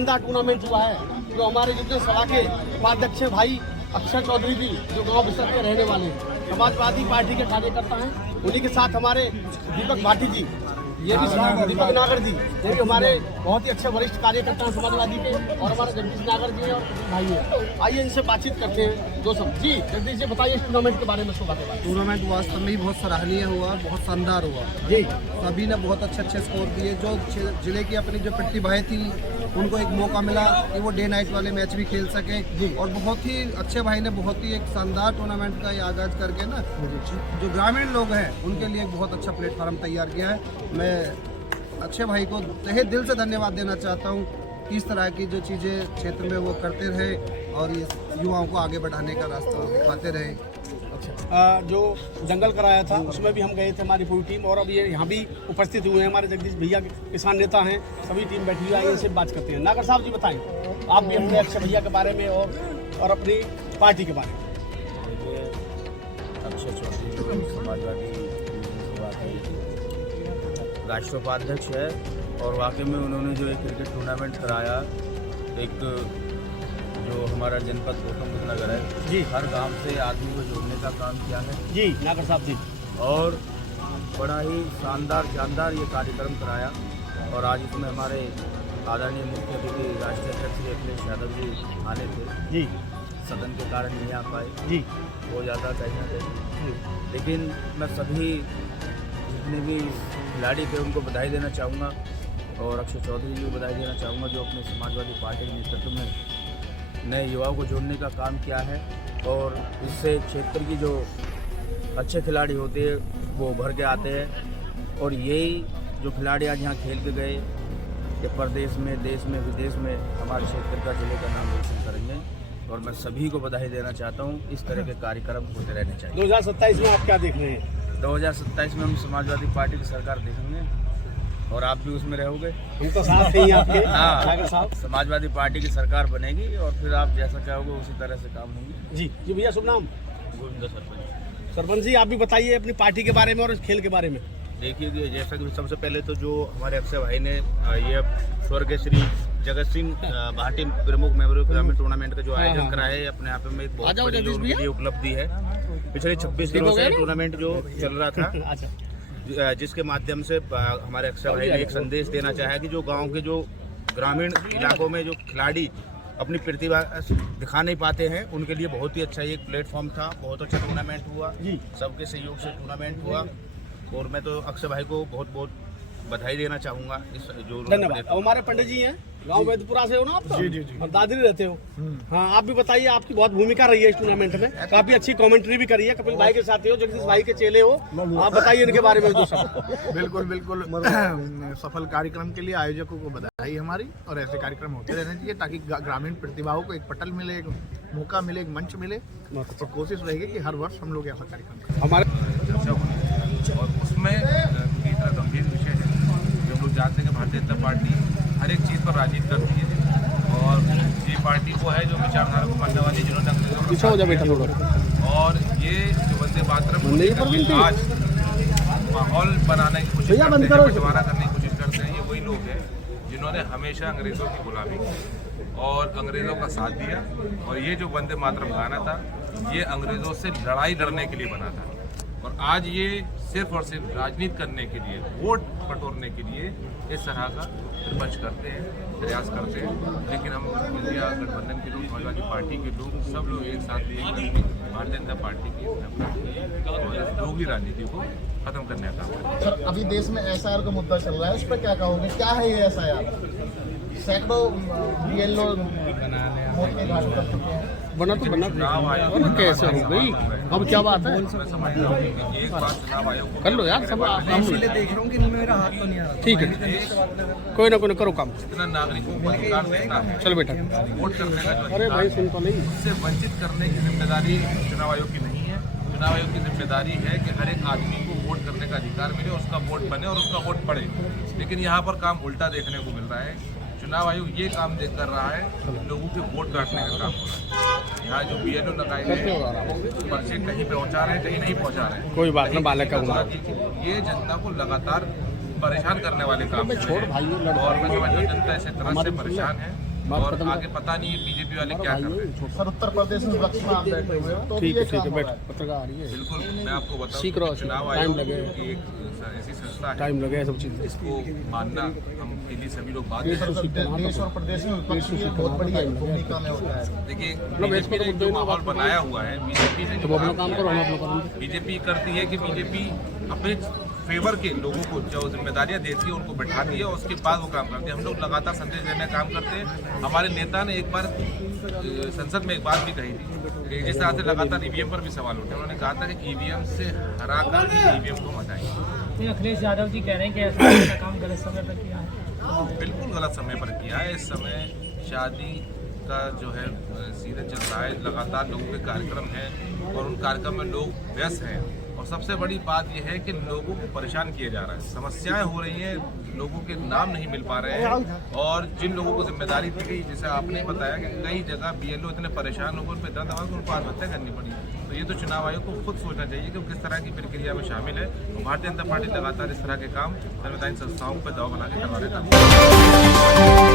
शानदार टूर्नामेंट हुआ है। जो हमारे जितने सभा के उपाध्यक्ष भाई अक्षय चौधरी जी, जो गांव बिसर के रहने वाले समाजवादी पार्टी के कार्यकर्ता हैं, उन्हीं के साथ हमारे दीपक भाटी जी, ये भी दीपक नागर जी, ये भी हमारे बहुत ही अच्छे वरिष्ठ कार्यकर्ता हैं समाजवादी के, और हमारे जगदीश नागर जी हैं और भाई हैं। आइए इनसे बातचीत करते हैं। दो सब जी, जगदीश जी बताइए इस टूर्नामेंट के बारे में। टूर्नामेंट वास्तव में ही बहुत सराहनीय हुआ, बहुत शानदार हुआ जी। सभी ने बहुत अच्छे स्कोर दिए। जो जिले की अपनी जो प्रतिभाएं थी उनको एक मौका मिला कि वो डे नाइट वाले मैच भी खेल सकें, और बहुत ही अच्छे भाई ने बहुत ही एक शानदार टूर्नामेंट का ये आगाज करके ना जो ग्रामीण लोग हैं उनके लिए एक बहुत अच्छा प्लेटफॉर्म तैयार किया है। मैं अच्छे भाई को तहे दिल से धन्यवाद देना चाहता हूँ कि इस तरह की जो चीज़ें क्षेत्र में वो करते रहे और ये युवाओं को आगे बढ़ाने का रास्ता दिखाते रहे। अच्छा, जो दंगल कराया था उसमें भी हम गए थे, हमारी पूरी टीम, और अब ये यहाँ भी उपस्थित हुए हैं हमारे जगदीश भैया, किसान नेता हैं, सभी टीम बैठी हुई है, इनसे बात करते हैं। नागर साहब जी बताएं आप भी अपने अक्षय भैया के बारे में और अपनी पार्टी के बारे में। अक्षय चौधरी जो समाजवादी राष्ट्रीय उपाध्यक्ष है, और वाकई में उन्होंने जो एक क्रिकेट टूर्नामेंट कराया, एक जो हमारा जनपद गौतम बुद्ध नगर है जी, हर गांव से आदमी को जोड़ने का काम किया है जी नागर साहब जी, और बड़ा ही शानदार ये कार्यक्रम कराया। और आज इसमें हमारे आदरणीय मुख्य अतिथि राष्ट्रीय अध्यक्ष श्री अखिलेश यादव जी आने थे जी, सदन के कारण नहीं आ पाए जी, हो जाता कहीं ना कहीं, लेकिन मैं सभी जितने भी खिलाड़ी थे उनको बधाई देना चाहूँगा, और अक्षय चौधरी जी को बधाई देना चाहूँगा जो अपने समाजवादी पार्टी के नेतृत्व में नए युवाओं को जोड़ने का काम किया है, और इससे क्षेत्र की जो अच्छे खिलाड़ी होते हैं वो उभर के आते हैं, और यही जो खिलाड़ी आज यहाँ खेल के गए ये प्रदेश में, देश में, विदेश में हमारे क्षेत्र का, जिले का नाम रोशन करेंगे, और मैं सभी को बधाई देना चाहता हूँ। इस तरह के कार्यक्रम होते रहने चाहिए। 2027 में आप क्या देख रहे हैं? 2027 में हम समाजवादी पार्टी की सरकार देखेंगे, और आप भी उसमें रहोगे। हम तो साथ ही आपके। हाँ, नागर साहब, समाजवादी पार्टी की सरकार बनेगी, और फिर आप जैसा चाहोगे उसी तरह से काम होंगे। जी जी भैया, शुभ नाम? गोविंद सरपंच। सरपंच जी, आप भी बताइए अपनी पार्टी के बारे में और इस खेल के बारे में। देखिए, जैसा कि सबसे पहले तो जो हमारे अक्षय भाई ने ये स्वर्गीय श्री जगत सिंह भाटी प्रमुख मेमोरियल ग्रामीण टूर्नामेंट का जो आयोजन कराया है, अपने आप में एक बहुत बड़ी उनके लिए उपलब्धि है। पिछले 26 दिनों से टूर्नामेंट जो चल रहा था, जिसके माध्यम से हमारे अक्षय भाई ने एक संदेश देना चाहा कि जो गांव के जो ग्रामीण इलाकों में जो खिलाड़ी अपनी प्रतिभा दिखा नहीं पाते हैं उनके लिए बहुत ही अच्छा एक प्लेटफॉर्म था। बहुत अच्छा टूर्नामेंट हुआ, सबके सहयोग से टूर्नामेंट हुआ, और मैं तो अक्षय भाई को बहुत बहुत बधाई देना चाहूँगा। इस जो धन्यवाद। हमारे पंडित जी हैं, गांव वैदपुरा से हो ना आप? तो जी, और दादरी रहते हो। हाँ, आप भी बताइए, आपकी बहुत भूमिका रही है इस टूर्नामेंट में, काफी अच्छी कमेंट्री भी करी है, कपिल भाई के साथी हो, जगदीश भाई के चेले हो, आप बताइए इनके बारे में। बिल्कुल सफल कार्यक्रम के लिए आयोजकों को बधाई हमारी, और ऐसे कार्यक्रम होते रहने चाहिए ताकि ग्रामीण प्रतिभाओं को एक पटल मिले, एक मौका मिले, एक मंच मिले, और कोशिश रहेगी कि हर वर्ष हम लोग ऐसा कार्यक्रम करें। हमारे और उसमें इतना गंभीर विषय है, जो लोग जानते हैं कि भारतीय जनता पार्टी हर एक चीज़ पर राजनीति करती है, और ये पार्टी वो है जो विचारधारा को मानने वाली, जिन्होंने और ये जो वंदे मातरम आज माहौल बनाने की कोशिश करते हैं, बंटवारा करने की कोशिश करते हैं, ये वही लोग हैं जिन्होंने हमेशा अंग्रेज़ों की गुलामी की और अंग्रेज़ों का साथ दिया। और ये जो वंदे मातरम गाना था, ये अंग्रेज़ों से लड़ाई लड़ने के लिए बना था, और आज ये सिर्फ और सिर्फ राजनीति करने के लिए, वोट बटोरने के लिए इस तरह का विपक्ष करते हैं, प्रयास करते हैं। लेकिन हम इंडिया गठबंधन के लोग, समाजवादी पार्टी के लोग, सब लोग एक साथ मिलकर भारतीय जनता पार्टी की लोगी राजनीति को खत्म करने का काम करें। सर, अभी देश में एसआईआर का मुद्दा चल रहा है, उस पर क्या कहोगे? क्या है ये एसआईआर? सैकड़ों बीएलओ वोट के घाट कर चुके हैं। बना तो कैसे हो गई? अब क्या बात है? कर लो यार, सब इसलिए देख रहा हूँ कि मेरा हाथ तो नहीं आ रहा। ठीक है, कोई ना करो काम। जितना नागरिकों को अधिकार देता है चलो बेटा, वोट करने का जो अरे भाई सुन तो नहीं, उससे वंचित करने की जिम्मेदारी चुनाव आयोग की नहीं है। चुनाव आयोग की जिम्मेदारी है कि हर एक आदमी को वोट करने का अधिकार मिले, उसका वोट बने और उसका वोट पड़े। लेकिन यहाँ पर काम उल्टा देखने को मिल रहा है। चुनाव आयोग ये काम देख कर रहा है, लोगों के वोट काटने का काम हो रहा है। यहाँ जो बीएलओ लगाए गए पर्चे कहीं पहुँचा रहे हैं, कहीं नहीं पहुँचा रहे हैं। कोई बात ना, बालक का ये जनता को लगातार परेशान करने वाले काम छोड़ भाई, और मैं समझता हूँ जनता इस तरह से परेशान है और आगे पता नहीं बीजेपी वाले क्या कर रहे हैं। सर उत्तर प्रदेश में विपक्ष में आप बैठे हुए हो, तो ठीक है ये ठीक है काम बैठ हो रहा है। पत्रकार आ रही है बिल्कुल मैं आपको बताऊं सीख रहा कि चुनाव टाइम आयोग लगे की एक ऐसी संस्था है, टाइम लगे सब चीज़ इसको मानना हम के लिए सभी लोग बात देश हैं। को सीखना देश और प्रदेश में विपक्ष की बहुत बड़ी भूमिका में होता है। देखिए बीजेपी ने जो माहौल बनाया हुआ है, बीजेपी ने तो जो वो अपना काम काम किया करो हम है, अपना करेंगे बीजेपी करती है कि बीजेपी अपने फेवर के लोगों को जो जिम्मेदारियां देती है उनको बैठाती है और उसके बाद वो काम करते हैं। हम लोग लगातार संदेश देने का काम करते हैं। हमारे नेता ने एक बार संसद में एक बात भी कही थी कि जिस तरह से लगातार ईवीएम पर भी सवाल उठे, उन्होंने कहा था कि ईवीएम से हरा कर ईवीएम को हटाएंगे। अखिलेश यादव जी कह रहे हैं कि ऐसा काम गलत समय पर किया है। बिल्कुल गलत समय पर किया है। इस समय शादी का जो है सीजन चल रहा है, लगातार लोगों के कार्यक्रम हैं और उन कार्यक्रम में लोग व्यस्त हैं और सबसे बड़ी बात यह है कि लोगों को परेशान किया जा रहा है। समस्याएं हो रही हैं, लोगों के नाम नहीं मिल पा रहे हैं और जिन लोगों को जिम्मेदारी दी गई, जैसे आपने बताया कि कई जगह बीएलओ इतने परेशान हो गए, उन पर इतना दबाव कि उनको आत्महत्या करनी पड़ी। तो ये तो चुनाव आयोग को खुद सोचना चाहिए कि वो किस तरह की प्रक्रिया में शामिल है। भारतीय जनता पार्टी लगातार इस तरह के काम संवैधानिक संस्थाओं पर दबाव बना के करवा देता है।